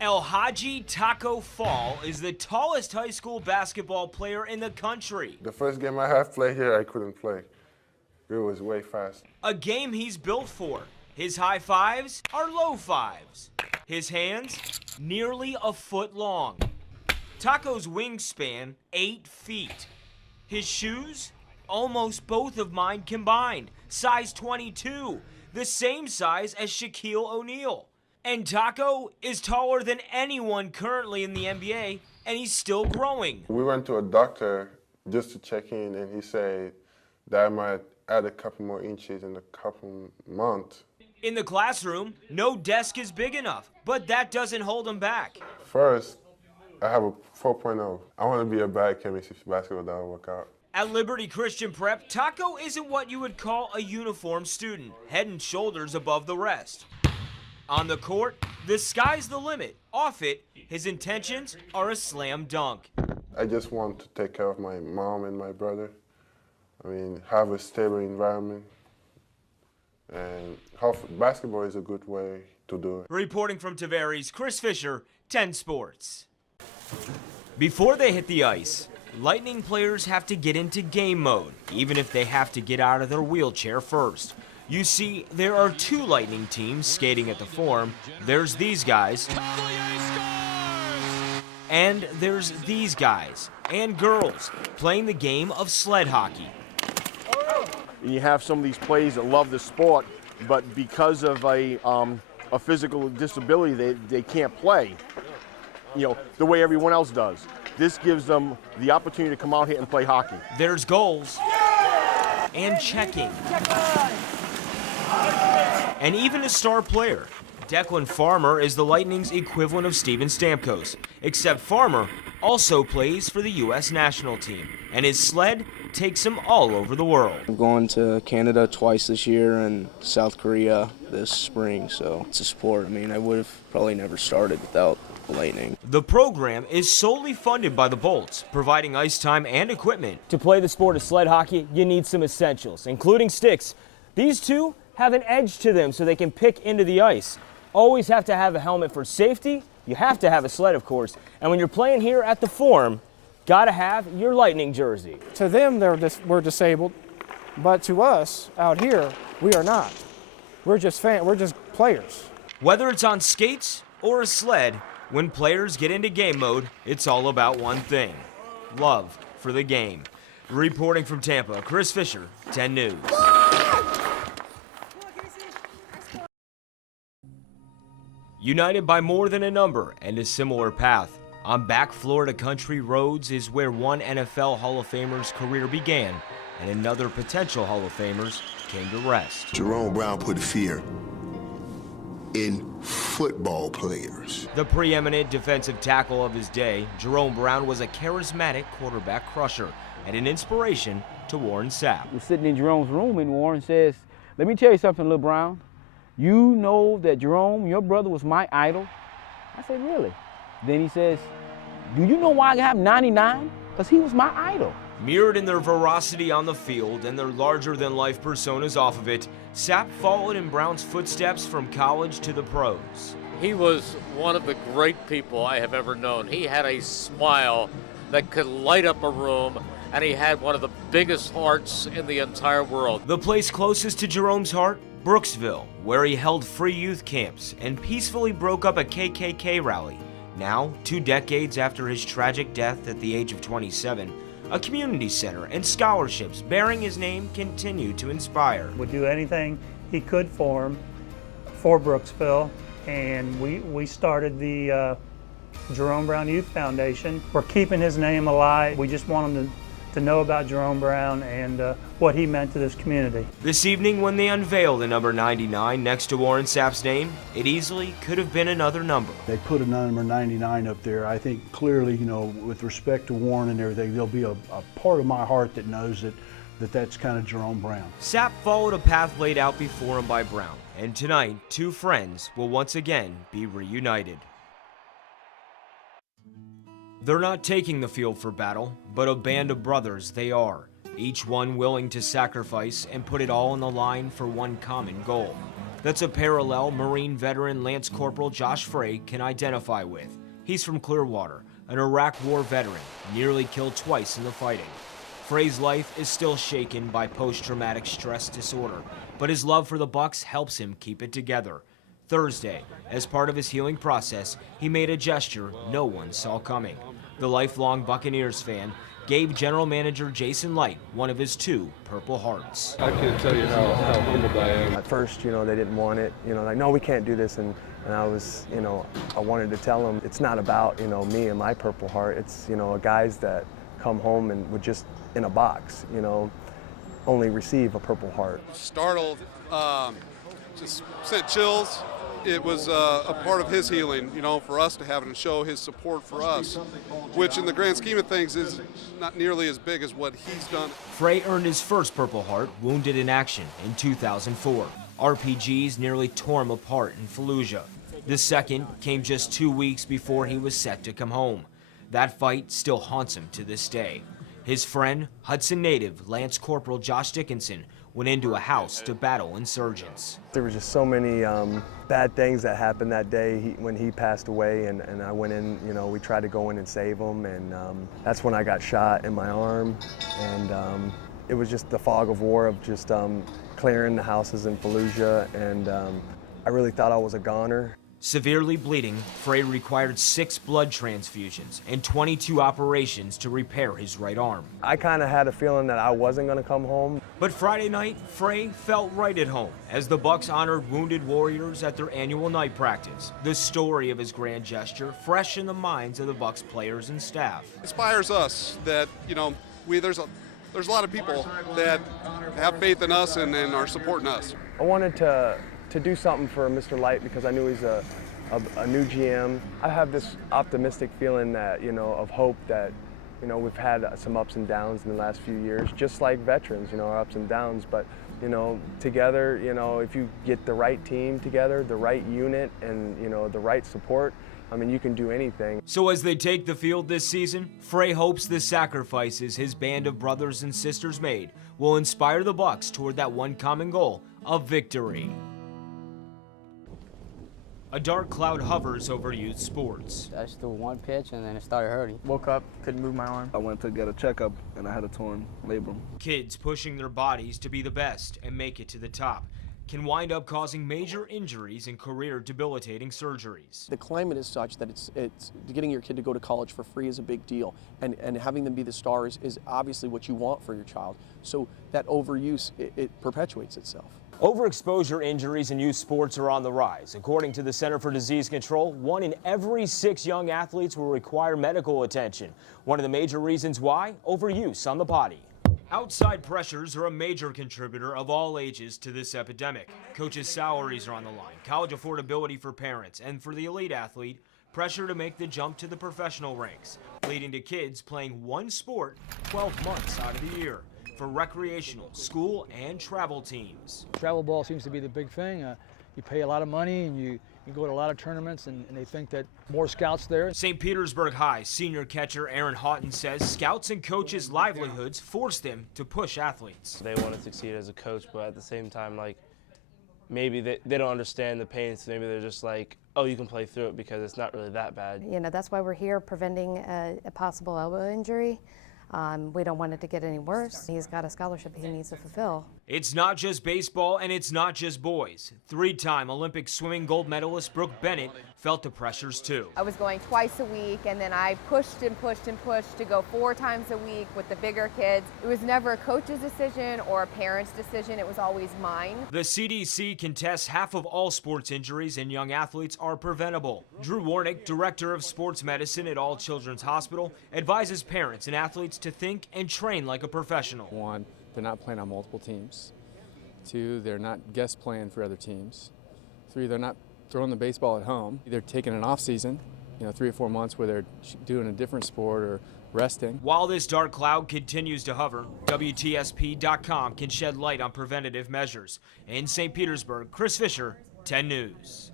El Haji Taco Fall is the tallest high school basketball player in the country. The first game I have played here, I couldn't play. It was way fast. A game he's built for. His high fives are low fives. His hands, nearly a foot long. Taco's wingspan, 8 feet. His shoes, almost both of mine combined, size 22, the same size as Shaquille O'Neal. And Taco is taller than anyone currently in the NBA, and he's still growing. We went to a doctor just to check in, and he said that I might add a couple more inches in a couple months. In the classroom, no desk is big enough, but that doesn't hold him back. First, I have a 4.0. I want to be a biochemist if basketball doesn't work out. At Liberty Christian Prep, Taco isn't what you would call a uniform student, head and shoulders above the rest. On the court, the sky's the limit. Off it, his intentions are a slam dunk. I just want to take care of my mom and my brother. I mean, have a stable environment. And basketball is a good way to do it. Reporting from Tavares, Chris Fischer, 10 Sports. Before they hit the ice, Lightning players have to get into game mode, even if they have to get out of their wheelchair first. You see, there are 2 Lightning teams skating at the Forum. There's these guys, and there's these guys and girls playing the game of sled hockey. You have some of these players that love the sport, but because of a physical disability, they can't play, the way everyone else does. This gives them the opportunity to come out here and play hockey. There's goals and checking. And even a star player. Declan Farmer is the Lightning's equivalent of Steven Stamkos, except Farmer also plays for the U.S. national team, and his sled takes him all over the world. I'm going to Canada twice this year and South Korea this spring, so it's a sport. I mean, I would have probably never started without the Lightning. The program is solely funded by the Bolts, providing ice time and equipment. To play the sport of sled hockey, you need some essentials, including sticks. These 2 have an edge to them so they can pick into the ice. Always have to have a helmet for safety. You have to have a sled, of course. And when you're playing here at the Forum, gotta have your Lightning jersey. To them, we're disabled, but to us out here, we are not. We're just players. Whether it's on skates or a sled, when players get into game mode, it's all about one thing: love for the game. Reporting from Tampa, Chris Fischer, 10 News. United by more than a number and a similar path, on back Florida country roads is where one NFL Hall of Famer's career began and another potential Hall of Famer's came to rest. Jerome Brown put fear in football players. The preeminent defensive tackle of his day, Jerome Brown was a charismatic quarterback crusher and an inspiration to Warren Sapp. Was sitting in Jerome's room and Warren says, "Let me tell you something, little Brown. You know that Jerome, your brother, was my idol?" I said, "Really?" Then he says, "Do you know why I have 99? Because he was my idol." Mirrored in their veracity on the field and their larger-than-life personas off of it, Sapp followed in Brown's footsteps from college to the pros. He was one of the great people I have ever known. He had a smile that could light up a room, and he had one of the biggest hearts in the entire world. The place closest to Jerome's heart? Brooksville, where he held free youth camps and peacefully broke up a KKK rally. Now, 2 decades after his tragic death at the age of 27, a community center and scholarships bearing his name continue to inspire. Would do anything he could for him, for Brooksville, and we started the Jerome Brown Youth Foundation. We're keeping his name alive. We just want him to know about Jerome Brown and what he meant to this community. This evening, when they unveiled the number 99 next to Warren Sapp's name, it easily could have been another number. They put a number 99 up there. I think clearly, with respect to Warren and everything, there'll be a part of my heart that knows that's kind of Jerome Brown. Sapp followed a path laid out before him by Brown, and tonight, 2 friends will once again be reunited. They're not taking the field for battle, but a band of brothers they are, each one willing to sacrifice and put it all on the line for one common goal. That's a parallel Marine veteran Lance Corporal Josh Frey can identify with. He's from Clearwater, an Iraq War veteran, nearly killed twice in the fighting. Frey's life is still shaken by post-traumatic stress disorder, but his love for the Bucks helps him keep it together. Thursday, as part of his healing process, he made a gesture no one saw coming. The lifelong Buccaneers fan gave general manager Jason Light one of his 2 Purple Hearts. I can't tell you how humbled I am. At first, they didn't want it. Like, no, we can't do this. And I was, I wanted to tell them it's not about, me and my Purple Heart. It's, guys that come home and would just, in a box, only receive a Purple Heart. Startled, just sent chills. It was a part of his healing, for us to have it and show his support for us, which in the grand scheme of things is not nearly as big as what he's done. Frey earned his first Purple Heart wounded in action in 2004. RPGs nearly tore him apart in Fallujah. The second came just 2 weeks before he was set to come home. That fight still haunts him to this day. His friend, Hudson native Lance Corporal Josh Dickinson, went into a house to battle insurgents. There were just so many bad things that happened that day when he passed away, and I went in, we tried to go in and save him, and that's when I got shot in my arm, and it was just the fog of war of just clearing the houses in Fallujah, and I really thought I was a goner. Severely bleeding, Frey required 6 blood transfusions and 22 operations to repair his right arm. I kind of had a feeling that I wasn't going to come home. But Friday night, Frey felt right at home as the Bucks honored wounded warriors at their annual night practice. The story of his grand gesture fresh in the minds of the Bucks players and staff. It inspires us that, there's a lot of people that have faith in us and are supporting us. I wanted to do something for Mr. Light because I knew he's a new GM. I have this optimistic feeling that, of hope that, we've had some ups and downs in the last few years, just like veterans, our ups and downs, but, together, if you get the right team together, the right unit, and, the right support, you can do anything. So as they take the field this season, Frey hopes the sacrifices his band of brothers and sisters made will inspire the Bucks toward that one common goal of victory. A dark cloud hovers over youth sports. I just threw one pitch and then it started hurting. Woke up, couldn't move my arm. I went to get a checkup and I had a torn labrum. Kids pushing their bodies to be the best and make it to the top can wind up causing major injuries and career debilitating surgeries. The climate is such that it's getting your kid to go to college for free is a big deal, and having them be the stars is obviously what you want for your child. So that overuse, it perpetuates itself. Overexposure injuries in youth sports are on the rise. According to the Center for Disease Control, 1 in every 6 young athletes will require medical attention. One of the major reasons why? Overuse on the body. Outside pressures are a major contributor of all ages to this epidemic. Coaches' salaries are on the line, college affordability for parents, and for the elite athlete, pressure to make the jump to the professional ranks, leading to kids playing one sport 12 months out of the year for recreational, school, and travel teams. Travel ball seems to be the big thing. You pay a lot of money and you go to a lot of tournaments, and they think that more scouts there. St. Petersburg High senior catcher Aaron Houghton says scouts and coaches' livelihoods force them to push athletes. They want to succeed as a coach, but at the same time, maybe they don't understand the pain, so maybe they're just like, oh, you can play through it because it's not really that bad. That's why we're here, preventing a possible elbow injury. We don't want it to get any worse. He's got a scholarship he needs to fulfill. It's not just baseball and it's not just boys. 3-time Olympic swimming gold medalist Brooke Bennett felt the pressures too. I was going twice a week, and then I pushed and pushed and pushed to go 4 times a week with the bigger kids. It was never a coach's decision or a parent's decision. It was always mine. The CDC contests half of all sports injuries in young athletes are preventable. Drew Warnick, director of sports medicine at All Children's Hospital, advises parents and athletes to think and train like a professional. 1, they're not playing on multiple teams. 2, they're not guest playing for other teams. 3, they're not throwing the baseball at home. They're taking an off season, 3 or 4 months where they're doing a different sport or resting. While this dark cloud continues to hover, WTSP.com can shed light on preventative measures. In St. Petersburg, Chris Fischer, 10 News.